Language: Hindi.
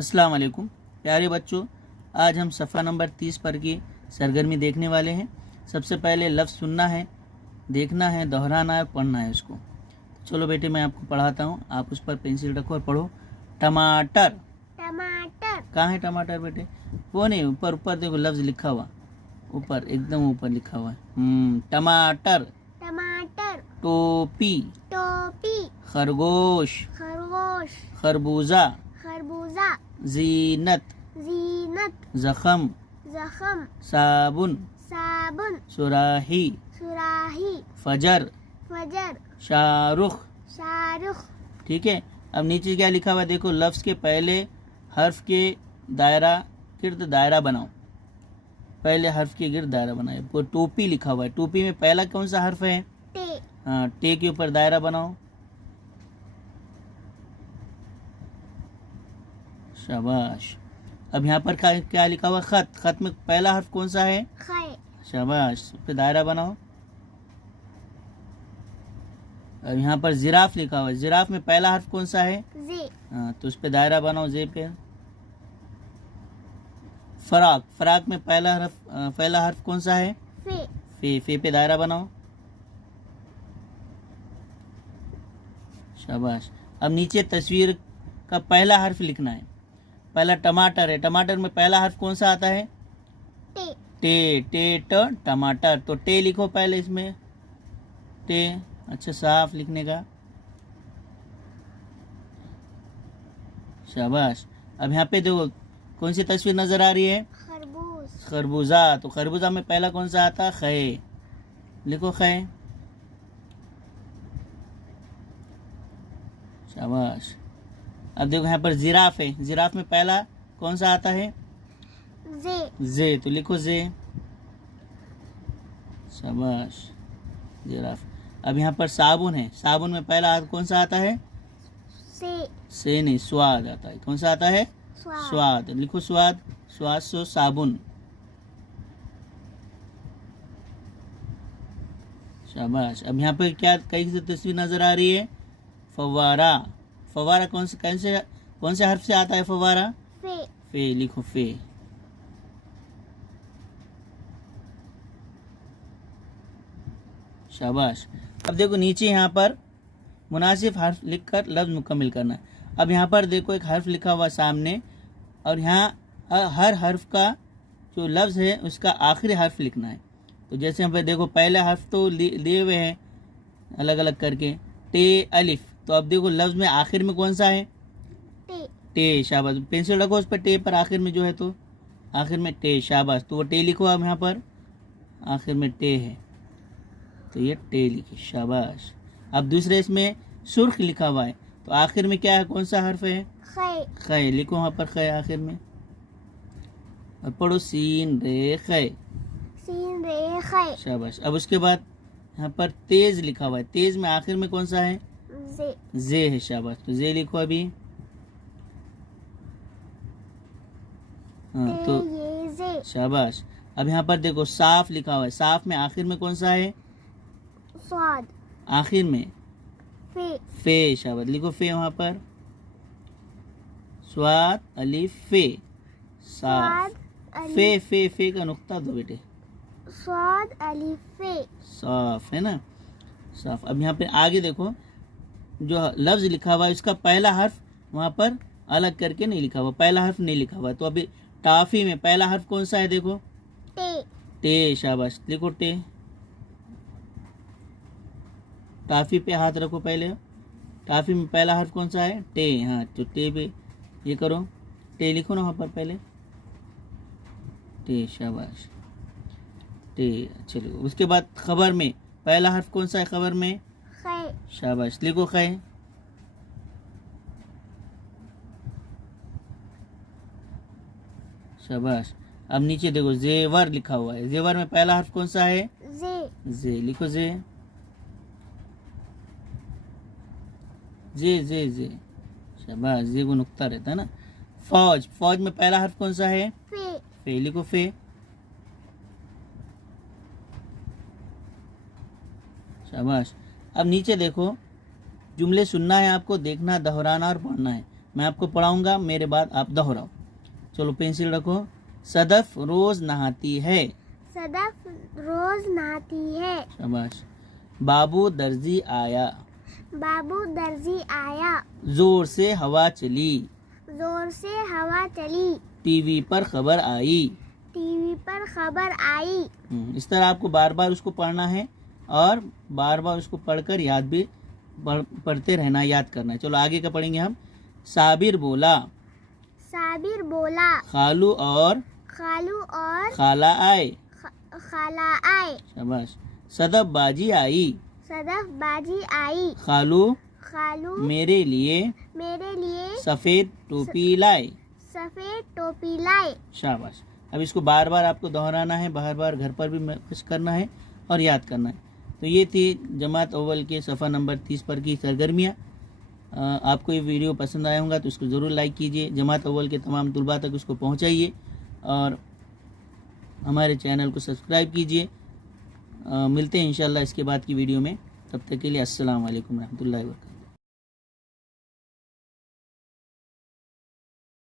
अस्सलाम वालेकुम प्यारे बच्चों, आज हम सफ़ा नंबर 30 पर की सरगर्मी देखने वाले हैं। सबसे पहले लफ्ज़ सुनना है, देखना है, दोहराना है, पढ़ना है उसको। चलो बेटे, मैं आपको पढ़ाता हूँ, आप उस पर पेंसिल रखो और पढ़ो। टमाटर। टमाटर। कहाँ है टमाटर बेटे? वो नहीं, ऊपर ऊपर देखो लफ्ज़ लिखा हुआ, ऊपर एकदम ऊपर लिखा हुआ है। टमाटर। टमाटर। टोपी। टोपी। खरगोश। खरगोश। खरबूजा। खरबूजा। जीनत। जीनत। जख्म। जख्म। साबुन। साबुन। सुराही। सुराही। फजर। फजर। शाहरुख। शाहरुख। ठीक है, अब नीचे क्या लिखा हुआ है देखो, लफ्ज़ के पहले हर्फ के दायरा गिर्द दायरा बनाओ। पहले हर्फ के गिर्द दायरा बनाए। वो टोपी लिखा हुआ है, टोपी में पहला कौन सा हर्फ है? टे। हाँ, टे के ऊपर दायरा बनाओ। शाबाश। अब यहाँ पर क्या लिखा हुआ? खत। खत में पहला हर्फ कौन सा है? खे। शाबाश, फिर दायरा बनाओ। अब यहाँ पर जिराफ लिखा हुआ है, जिराफ में पहला हर्फ कौन सा है? जे। हाँ, तो उस पे दायरा बनाओ, जे पे। फराक। फराक में पहला हर्फ कौन सा है? फे। फे पे दायरा बनाओ। शाबाश। अब नीचे तस्वीर का पहला हर्फ लिखना है। पहला टमाटर है, टमाटर में पहला हर्फ कौन सा आता है? टे। टे टमाटर, तो टे लिखो पहले इसमें, टे। अच्छा, साफ लिखने का। शाबाश। अब यहाँ पे देखो, कौन सी तस्वीर नजर आ रही है? खरबूज। खरबूजा। तो खरबूजा में पहला कौन सा आता है? खे। लिखो खे। शाबाश। अब देखो यहाँ पर जिराफ है, जिराफ में पहला कौन सा आता है? जे। तो लिखो जे। शाबाश, जिराफ। अब यहाँ पर साबुन है, साबुन में पहला हाथ कौन सा आता है? से नहीं, स्वाद आता है। कौन सा आता है? स्वाद। लिखो स्वाद। स्वाद सो साबुन। शाबाश। अब यहाँ पर क्या कई सी तस्वीर नजर आ रही है? फव्वारा। फव्वारा कौन से हर्फ से आता है? फव्वारा फे। लिखो फे। शाबाश। अब देखो नीचे यहाँ पर मुनासिब हर्फ लिखकर लफ्ज़ मुकम्मल करना है। अब यहाँ पर देखो एक हर्फ लिखा हुआ सामने, और यहाँ हर हर्फ का जो लफ्ज़ है उसका आखिरी हर्फ लिखना है। तो जैसे यहाँ पर देखो, पहला हर्फ तो लिए हुए हैं अलग अलग करके, टे अलिफ। तो अब देखो लफ्ज़ में आखिर में कौन सा है? टे। शाबाश, पेंसिल रखो उस पर, टे पर आखिर में जो है, तो आखिर में टे। शाबाश, तो वो टे लिखो। अब यहाँ पर आखिर में टे है, तो ये टे लिखी। शाबाश। अब दूसरे इसमें सुर्ख लिखा हुआ है, तो आखिर में क्या है? कौन सा हर्फ है? खे। लिखो वहाँ पर खे आखिर में, और पढ़ो सीन रे खे। सीन रे खे। शाबाश। अब उसके बाद यहाँ पर तेज लिखा हुआ है, तेज में आखिर में कौन सा है? जे है। शाबाश, तो जे लिखो अभी। हाँ, तो शाबाश। अब यहाँ पर देखो साफ लिखा हुआ है, साफ में आखिर में कौन सा है? स्वाद। आखिर में फे। शाबाश, लिखो फे वहाँ पर। स्वाद अलिफ फे। साफ। फे का नुक्ता दो बेटे। स्वाद अलिफ फे। साफ है ना, साफ। अब यहाँ पे आगे देखो, जो लफ्ज लिखा हुआ है उसका पहला हर्फ वहाँ पर अलग करके नहीं लिखा हुआ, पहला हर्फ नहीं लिखा हुआ। तो अभी टाफी में पहला हर्फ कौन सा है? देखो टे। शाबाश, लिखो टे। टाफी पे हाथ रखो पहले, टाफी में पहला हर्फ कौन सा है? टे। हाँ, तो टे पे ये करो, टे लिखो ना वहाँ पर पहले, टे। शाबाश, टे। चलो, उसके बाद खबर में पहला हर्फ कौन सा है? खबर में खे। शाबाश, लिखो खे। शाबाश। अब नीचे देखो जेवर लिखा हुआ है, जेवर में पहला हर्फ कौन सा है? जे। लिखो जे। जे। शाबाश, जे को नुक्ता रहता है ना। फौज। फौज में पहला हर्फ कौन सा है? फे। लिखो फे। शाबाश। अब नीचे देखो, जुमले सुनना है आपको, देखना, दोहराना और पढ़ना है। मैं आपको पढ़ाऊंगा, मेरे बाद आप दोहराओ। चलो पेंसिल रखो। सदफ रोज नहाती है। सदफ रोज नहाती है। शाबाश। बाबू दर्जी आया। बाबू दर्जी आया। जोर से हवा चली। जोर से हवा चली। टीवी पर खबर आई। टीवी पर खबर आई। इस तरह आपको बार बार उसको पढ़ना है और बार बार उसको पढ़कर याद भी पढ़ते रहना, याद करना है। चलो आगे का पढ़ेंगे हम। साबिर बोला। साबिर बोला। खालू और खाला आए। खाला आए। शाबाश। सदफ बाजी आई। सदफ बाजी आई। खालू मेरे लिए सफेद टोपी लाए। सफेद टोपी लाए। शाबाश। अब इसको बार बार आपको दोहराना है, बार बार घर पर भी मशक करना है और याद करना है। तो ये थी जमात अव्वल के सफ़ा नंबर 30 पर की सरगर्मियाँ। आपको ये वीडियो पसंद आया होगा तो इसको ज़रूर लाइक कीजिए, जमात अव्वल के तमाम तुलबा तक उसको पहुँचाइए और हमारे चैनल को सब्सक्राइब कीजिए। मिलते हैं इंशाल्लाह इसके बाद की वीडियो में। तब तक के लिए अस्सलाम वालेकुम रहमतुल्लाहि व बरकातहू।